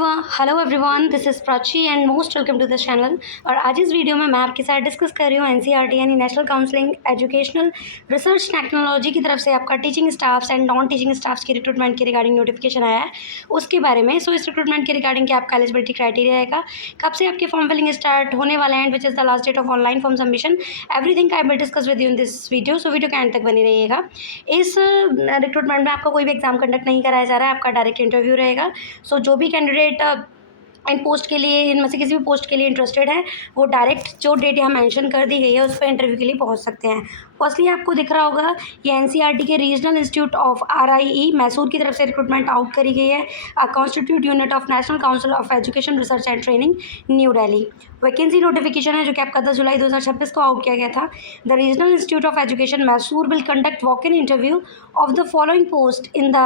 Hello everyone, this is Prachi and most welcome to this channel. और आज इस video में मैं आपके साथ डिस्कस कर रही हूँ एनसीईआरटी यानी national counselling educational research technology की तरफ से आपका teaching staffs and non teaching staffs की रिक्रूटमेंट के रिगार्डिंग नोटिफिकेशन आया है उसके बारे में। सो इस रिक्रूटमेंट के रिगार्डिंग क्या आपका एलिजिबिलिटी क्राइटेरिया रहेगा, कब से आपके फॉर्म फिलिंग स्टार्ट होने वाला है and which is the last date of online form submission, everything I will discuss with you in this video. So video के एंड तक बनी रहिएगा। इस रिक्रूटमेंट में आपका कोई भी एग्जाम कंडक्ट नहीं कराया जा रहा है, आपका डायरेक्ट इंटरव्यू रहेगा। सो जो भी कैंडिडेट इन पोस्ट के लिए, इनमें से किसी भी पोस्ट के लिए इंटरेस्टेड है, वो डायरेक्ट जो डेट यहाँ मेंशन कर दी गई है उस पर इंटरव्यू के लिए पहुँच सकते हैं। फर्स्टली आपको दिख रहा होगा ये एनसीईआरटी के regional institute of RIE Mysore की तरफ से रिक्रूटमेंट आउट करी गई है। Constitute unit of national council of education research and training, new Delhi. Vacancy notification है जो कि आपका 10 जुलाई 2026 को आउट किया गया था। The regional institute of education Mysore will conduct walk in interview of the following post in the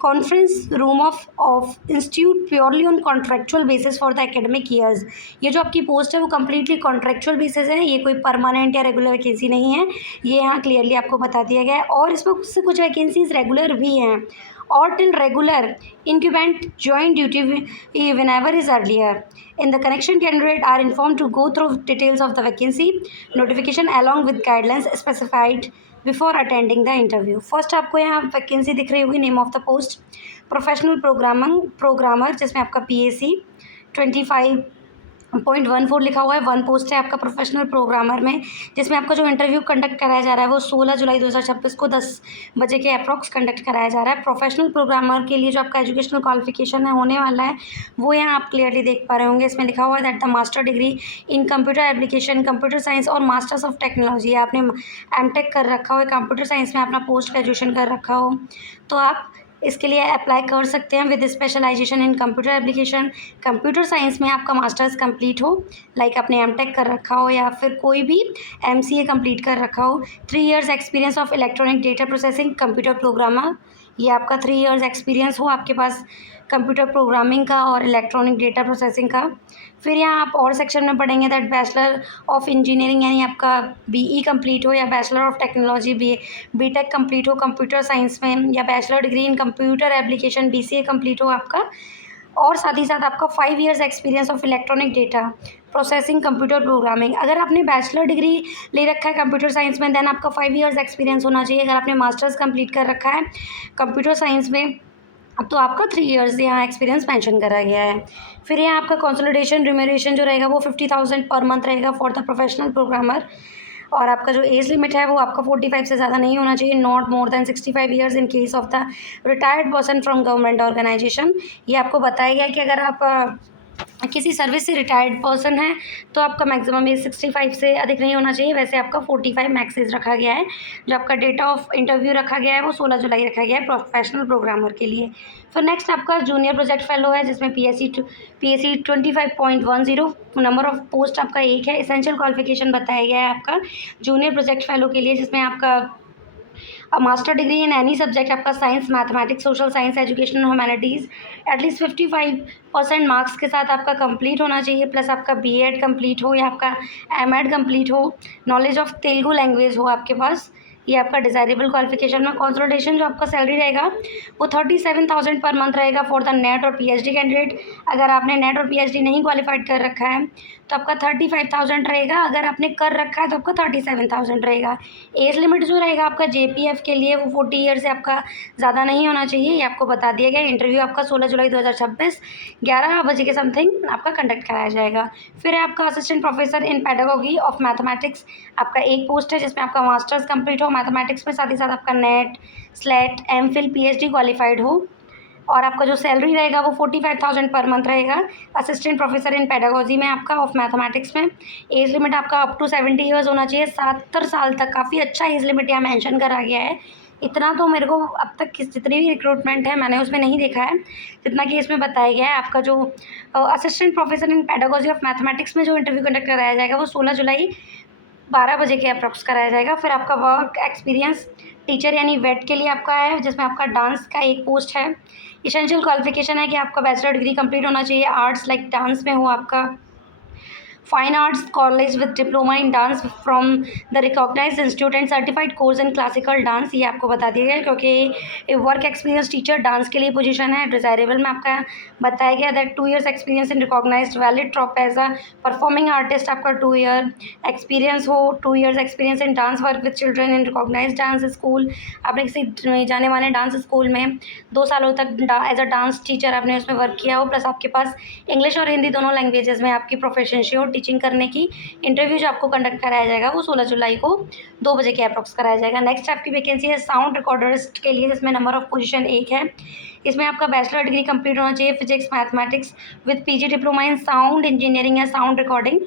conference room of institute purely on contractual basis for the academic years. ये जो आपकी पोस्ट है वो कम्प्लीटली कॉन्ट्रेक्चुअल बेसिस है, ये कोई permanent या regular vacancy नहीं है, ये यहाँ क्लियरली आपको बता दिया गया है। और इसमें कुछ वैकेंसीज रेगुलर भी हैं और till regular incumbent join duty whenever is earlier. In the connection, candidate are informed to go through details of the vacancy notification along with guidelines specified before attending the interview. First आपको यहाँ vacancy दिख रही होगी, name of the post professional programmer जिसमें आपका PAC 25.14 लिखा हुआ है। वन पोस्ट है आपका प्रोफेशनल प्रोग्रामर में, जिसमें आपका जो इंटरव्यू कंडक्ट कराया जा रहा है वो 16 जुलाई 2026 को 10 बजे के अप्रॉक्स कंडक्ट कराया जा रहा है। प्रोफेशनल प्रोग्रामर के लिए जो आपका एजुकेशनल क्वालिफिकेशन है होने वाला है वो यहाँ आप क्लियरली देख पा रहे होंगे। इसमें लिखा हुआ है that the master degree in computer application, computer science और मास्टर्स ऑफ टेक्नोलॉजी, आपने एमटेक कर रखा हो, कंप्यूटर साइंस में अपना पोस्ट ग्रेजुएशन कर रखा हो तो आप इसके लिए अप्लाई कर सकते हैं with specialisation in computer application. Computer science में आपका मास्टर्स कंप्लीट हो, लाइक आपने एमटेक कर रखा हो या फिर कोई भी MCA कंप्लीट कर रखा हो। 3 years experience of electronic data processing computer programmer, ये आपका 3 इयर्स एक्सपीरियंस हो आपके पास कंप्यूटर प्रोग्रामिंग का और इलेक्ट्रॉनिक डेटा प्रोसेसिंग का। फिर यहाँ आप और सेक्शन में पढ़ेंगे दैट बैचलर ऑफ इंजीनियरिंग यानी आपका BE कंप्लीट हो या bachelor of technology BTech complete हो कंप्यूटर साइंस में, या bachelor degree in computer application BCA complete हो आपका। और साथ ही साथ आपका 5 years experience of electronic data processing computer programming. अगर आपने बैचलर डिग्री ले रखा है कंप्यूटर साइंस में देन आपका 5 इयर्स एक्सपीरियंस होना चाहिए। अगर आपने मास्टर्स कंप्लीट कर रखा है कंप्यूटर साइंस में तो आपका 3 इयर्स यहाँ एक्सपीरियंस मेंशन करा गया है। फिर यहाँ आपका कंसोलिडेशन रिम्यूनरेशन जो रहेगा वो 50,000 पर मंथ रहेगा फॉर द प्रोफेशनल प्रोग्रामर। और आपका जो एज लिमिट है वो आपका 45 से ज़्यादा नहीं होना चाहिए, not more than 65 years in case of the retired person from government organisation. ये आपको बताया गया कि अगर आप किसी सर्विस से रिटायर्ड पर्सन है तो आपका मैक्सिमम एज 65 से अधिक नहीं होना चाहिए। वैसे आपका 45 मैक्स एज रखा गया है। जो आपका डेट ऑफ इंटरव्यू रखा गया है वो 16 जुलाई रखा गया है प्रोफेशनल प्रोग्रामर के लिए। फिर नेक्स्ट आपका जूनियर प्रोजेक्ट फेलो है जिसमें PAC 25.10 नंबर ऑफ पोस्ट आपका एक है। एसेंशियल क्वालिफिकेशन बताया गया है आपका जूनियर प्रोजेक्ट फेलो के लिए, जिसमें आपका master degree in any subject आपका science, mathematics, social science, education, humanities at least 55% marks के साथ आपका कंप्लीट होना चाहिए, प्लस आपका B.Ed कंप्लीट हो या आपका M.Ed कंप्लीट हो, नॉलेज ऑफ तेलुगु लैंग्वेज हो आपके पास, ये आपका डिज़ायरेबल क्वालिफिकेशन में। कंसोलिडेशन जो आपका सैलरी रहेगा वो 37,000 पर मंथ रहेगा फॉर द नेट और PhD कैंडिडेट। अगर आपने नेट और PhD नहीं क्वालिफाइड कर रखा है तो आपका 35,000 रहेगा, अगर आपने कर रखा है तो आपका 37,000 रहेगा। एज लिमिट जो रहेगा आपका JPF के लिए वो 40 ईयर से आपका ज़्यादा नहीं होना चाहिए, ये आपको बता दिया गया। इंटरव्यू आपका 16 जुलाई 2026 11 बजे के समथिंग आपका कंडक्ट कराया जाएगा। फिर है आपका assistant professor in pedagogy of mathematics, आपका एक पोस्ट है जिसमें आपका मास्टर्स कंप्लीट हो मैथमेटिक्स में, साथ ही साथ आपका net, slate, MPhil, PhD qualified हो। और आपका जो सैलरी रहेगा वो 45,000 पर मंथ रहेगा असिस्टेंट प्रोफेसर इन पेडागोजी में आपका ऑफ मैथमेटिक्स में। एज लिमिट आपका अप टू 70 ईयर्स होना चाहिए, 70 साल तक। काफ़ी अच्छा एज लिमिट यहाँ मेंशन करा गया है। इतना तो मेरे को अब तक जितनी भी रिक्रूटमेंट है मैंने उसमें नहीं देखा है जितना कि इसमें बताया गया है। आपका जो assistant professor in pedagogy of mathematics में जो इंटरव्यू कंडक्ट कराया जाएगा वो 16 जुलाई 12 बजे के अप्रॉक्स कराया जाएगा। फिर आपका वर्क एक्सपीरियंस टीचर यानी वेट के लिए आपका है, जिसमें आपका डांस का एक पोस्ट है। इसेंशियल क्वालिफिकेशन है कि आपका बैचलर डिग्री कंप्लीट होना चाहिए, आर्ट्स लाइक डांस में हो आपका। Fine arts college with diploma in dance from the recognised institute and certified course in classical dance, ये आपको बता दिया गया क्योंकि वर्क एक्सपीरियंस टीचर डांस के लिए पोजीशन है। डिज़ायरेबल में आपका बताया गया that 2 years experience in recognised valid troupe as a performing artist, आपका 2 year एक्सपीरियंस हो, 2 years experience in dance work with children in recognised dance school, आपने किसी जाने माने डांस स्कूल में 2 सालों तक एज अ डांस टीचर आपने उसमें वर्क किया हो, प्लस आपके पास इंग्लिश और हिंदी दोनों लैंग्वेजेस में आपकी प्रोफिशिएंसी हो टीचिंग करने की। इंटरव्यू जो आपको कंडक्ट कराया जाएगा वो 16 जुलाई को 2 बजे के अप्रॉक्स कराया जाएगा। नेक्स्ट आपकी वैकेंसी है साउंड रिकॉर्डरिस्ट के लिए, जिसमें नंबर ऑफ पोजीशन 1 है। इसमें आपका बैचलर डिग्री कंप्लीट होना चाहिए physics mathematics with PG diploma in sound engineering या साउंड रिकॉर्डिंग।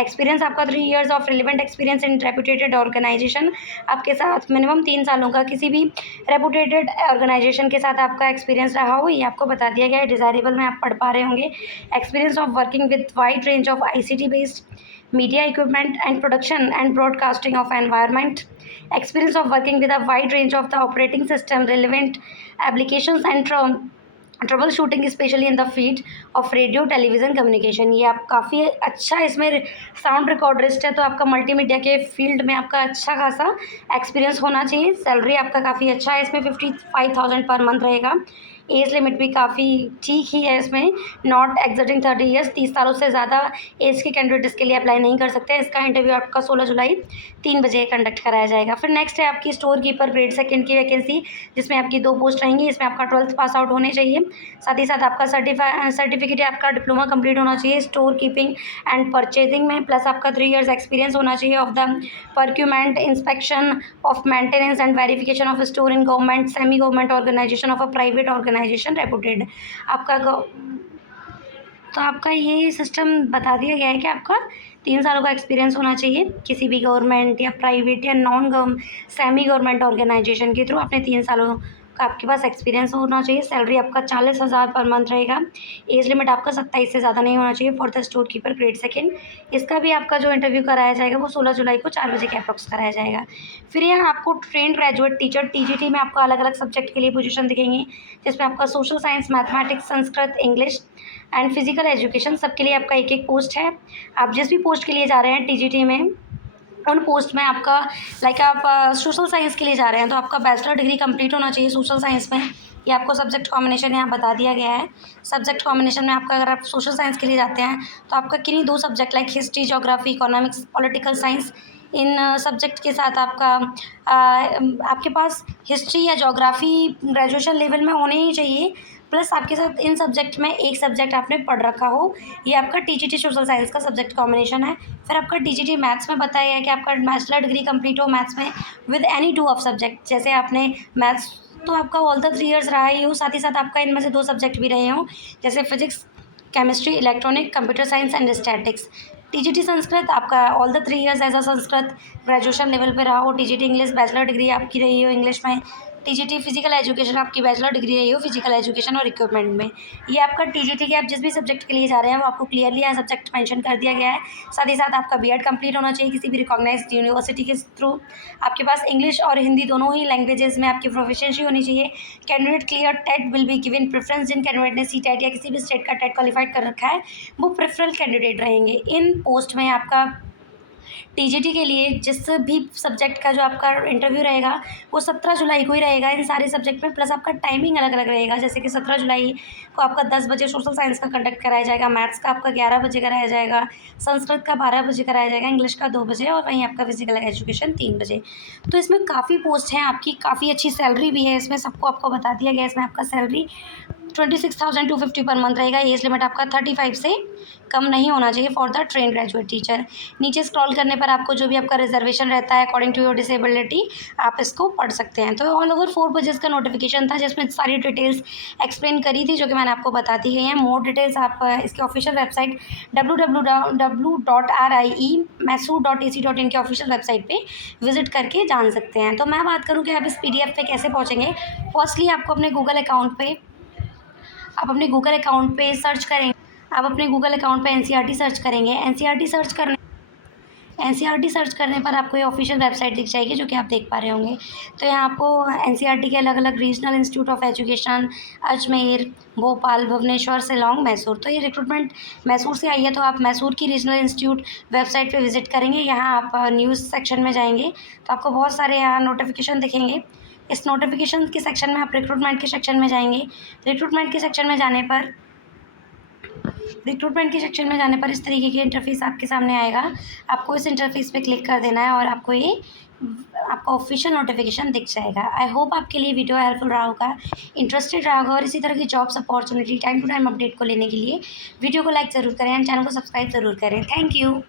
एक्सपीरियंस आपका 3 years of relevant experience in reputed organisation, आपके साथ मिनिमम 3 सालों का किसी भी रेपुटेटेड ऑर्गेनाइजेशन के साथ आपका एक्सपीरियंस रहा हो, ये आपको बता दिया गया है। डिज़ायरेबल में आप पढ़ पा रहे होंगे। Experience of working with wide range of ICT based media equipment and production and broadcasting of environment, experience of working with a wide range of the operating system relevant applications and trouble shooting specially in the field of radio television communication, ये आप काफ़ी अच्छा इसमें sound रिकॉर्डरिस्ट है तो आपका multimedia के field में आपका अच्छा खासा एक्सपीरियंस होना चाहिए। सैलरी आपका काफ़ी अच्छा है, इसमें 55,000 पर मंथ रहेगा। एज लिमिट भी काफ़ी ठीक ही है इसमें, नॉट एग्जिटिंग 30 years, 30 सालों से ज़्यादा एज के कैंडिडेट इसके लिए अप्लाई नहीं कर सकते। इसका इंटरव्यू आपका 16 जुलाई 3 बजे कंडक्ट कराया जाएगा। फिर नेक्स्ट है आपकी स्टोर कीपर ग्रेड सेकंड की वैकेंसी, जिसमें आपकी 2 पोस्ट रहेंगी। इसमें आपका 12th पास आउट होने चाहिए, साथ ही साथ आपका सर्टिफिकेट आपका डिप्लोमा कंप्लीट होना चाहिए स्टोर कीपिंग एंड परचेजिंग में, प्लस आपका 3 years एक्सपीरियंस होना चाहिए of the procurement inspection of maintenance and verification of store in government semi government organisation of a private organisation reputed. आपका तो आपका ये सिस्टम बता दिया गया है कि आपका 3 सालों का एक्सपीरियंस होना चाहिए किसी भी गवर्नमेंट या प्राइवेट या नॉन सेमी गवर्नमेंट ऑर्गेनाइजेशन के थ्रू, अपने 3 सालों का आपके पास एक्सपीरियंस होना चाहिए। सैलरी आपका 40,000 पर मंथ रहेगा। एज लिमिट आपका 27 से ज़्यादा नहीं होना चाहिए for the store keeper grade second. इसका भी आपका जो इंटरव्यू कराया जाएगा वो 16 जुलाई को 4 बजे के अप्रॉक्स कराया जाएगा। फिर यहाँ आपको ट्रेंड ग्रेजुएट टीचर टीजीटी में आपको अलग अलग सब्जेक्ट के लिए पोजीशन दिखेंगी, जिसमें आपका social science, mathematics, Sanskrit, English and physical education सबके लिए आपका एक पोस्ट है। आप जिस भी पोस्ट के लिए जा रहे हैं टीजीटी में, उन पोस्ट में आपका आप सोशल साइंस के लिए जा रहे हैं तो आपका बैचलर डिग्री कंप्लीट होना चाहिए सोशल साइंस में। ये आपको सब्जेक्ट कॉम्बिनेशन यहाँ बता दिया गया है। सब्जेक्ट कॉम्बिनेशन में आपका अगर आप सोशल साइंस के लिए जाते हैं तो आपका किन्हीं 2 subject like history, geography, economics, political science, in subject के साथ आपके पास हिस्ट्री या ज्योग्राफी ग्रेजुएशन लेवल में होने ही चाहिए, प्लस आपके साथ इन सब्जेक्ट में एक सब्जेक्ट आपने पढ़ रखा हो। ये आपका टीजीटी सोशल साइंस का सब्जेक्ट कॉम्बिनेशन है। फिर आपका टीजीटी मैथ्स में बताया गया कि आपका बैचलर डिग्री कंप्लीट हो मैथ्स में विद एनी 2 ऑफ सब्जेक्ट, जैसे आपने मैथ्स तो आपका ऑल द 3 years रहा ही हो, साथ ही साथ आपका इनमें से 2 सब्जेक्ट भी रहे हों, जैसे physics, chemistry, electronic, computer science and statics. TGT Sanskrit आपका all the 3 years as a Sanskrit graduation level पे रहा हो। टीजीटी इंग्लिश बैचलर डिग्री आपकी रही हो इंग्लिश में। टीजीटी फिजिकल एजुकेशन आपकी बैचलर डिग्री रही हो फिजिकल एजुकेशन और इक्विपमेंट में। ये आपका टीजीटी के आप जिस भी सब्जेक्ट के लिए जा रहे हैं वो आपको क्लियरली यहाँ सब्जेक्ट मेंशन कर दिया गया है। साथ ही साथ आपका बीएड कंप्लीट होना चाहिए किसी भी रिकॉग्नाइज्ड यूनिवर्सिटी के थ्रू। आपके पास इंग्लिश और हिंदी दोनों ही लैंग्वेजेस में आपकी प्रोफिशिएंसी होनी चाहिए। Candidate clear TET will be given preference, जिन कैंडिडेट ने सी टेट या किसी भी स्टेट का टेट क्वालिफाइड कर रखा है वो प्रेफरल कैंडिडेट रहेंगे। इन पोस्ट में आपका टीजीटी के लिए जिस भी सब्जेक्ट का जो आपका इंटरव्यू रहेगा वो 17 जुलाई को ही रहेगा इन सारे सब्जेक्ट में, प्लस आपका टाइमिंग अलग अलग रहेगा। जैसे कि 17 जुलाई को आपका 10 बजे सोशल साइंस का कंडक्ट कराया जाएगा, मैथ्स का आपका 11 बजे कराया जाएगा, संस्कृत का 12 बजे कराया जाएगा, इंग्लिश का 2 बजे और वहीं आपका फिजिकल एजुकेशन 3 बजे। तो इसमें काफ़ी पोस्ट हैं आपकी, काफ़ी अच्छी सैलरी भी है इसमें, सबको आपको बता दिया गया है। इसमें आपका सैलरी 26,250 पर मंथ रहेगा। एज लिमिट आपका 35 से कम नहीं होना चाहिए for the train graduate teacher. नीचे स्क्रॉल करने पर आपको जो भी आपका रिजर्वेशन रहता है अकॉर्डिंग टू योर डिसेबिलिटी आप इसको पढ़ सकते हैं। तो ऑल ओवर 4 पेजेस का नोटिफिकेशन था जिसमें सारी डिटेल्स एक्सप्लेन करी थी जो कि मैंने आपको बता दी गई हैं। मोर डिटेल्स आप इसकी ऑफिशियल वेबसाइट www.riemesur.ac.in के ऑफिशियल वेबसाइट पे विजिट करके जान सकते हैं। तो मैं बात करूँ कि आप इस PDF पे कैसे पहुँचेंगे। फर्स्टली आपको अपने गूगल अकाउंट पे सर्च करें। आप अपने गूगल अकाउंट पे एनसीईआरटी सर्च करेंगे। एनसीईआरटी सर्च करने एनसीईआरटी सर्च करने पर आपको ये ऑफिशियल वेबसाइट दिख जाएगी, जो कि आप देख पा रहे होंगे। तो यहाँ आपको एनसीईआरटी के अलग-अलग regional institute of education Ajmer, Bhopal, Bhubaneswar, Shillong, Mysore. तो ये रिक्रूटमेंट मैसूर से आई है, तो आप मैसूर की रीजनल इंस्टीट्यूट वेबसाइट पे विज़िट करेंगे। यहाँ आप न्यूज़ सेक्शन में जाएँगे, तो आपको बहुत सारे यहाँ नोटिफ़िकेशन दिखेंगे। इस नोटिफ़िकेशन के सेक्शन में आप रिक्रूटमेंट के सेक्शन में जाएँगे। रिक्रूटमेंट के सेक्शन में जाने पर इस तरीके की इंटरफेस आपके सामने आएगा। आपको इस इंटरफेस पे क्लिक कर देना है और आपको ये आपका ऑफिशियल नोटिफिकेशन दिख जाएगा। आई होप आपके लिए वीडियो हेल्पफुल रहा होगा, इंटरेस्टेड रहा होगा और इसी तरह की jobs opportunity time to time update को लेने के लिए वीडियो को लाइक ज़रूर करें एंड चैनल को सब्सक्राइब ज़रूर करें। Thank you.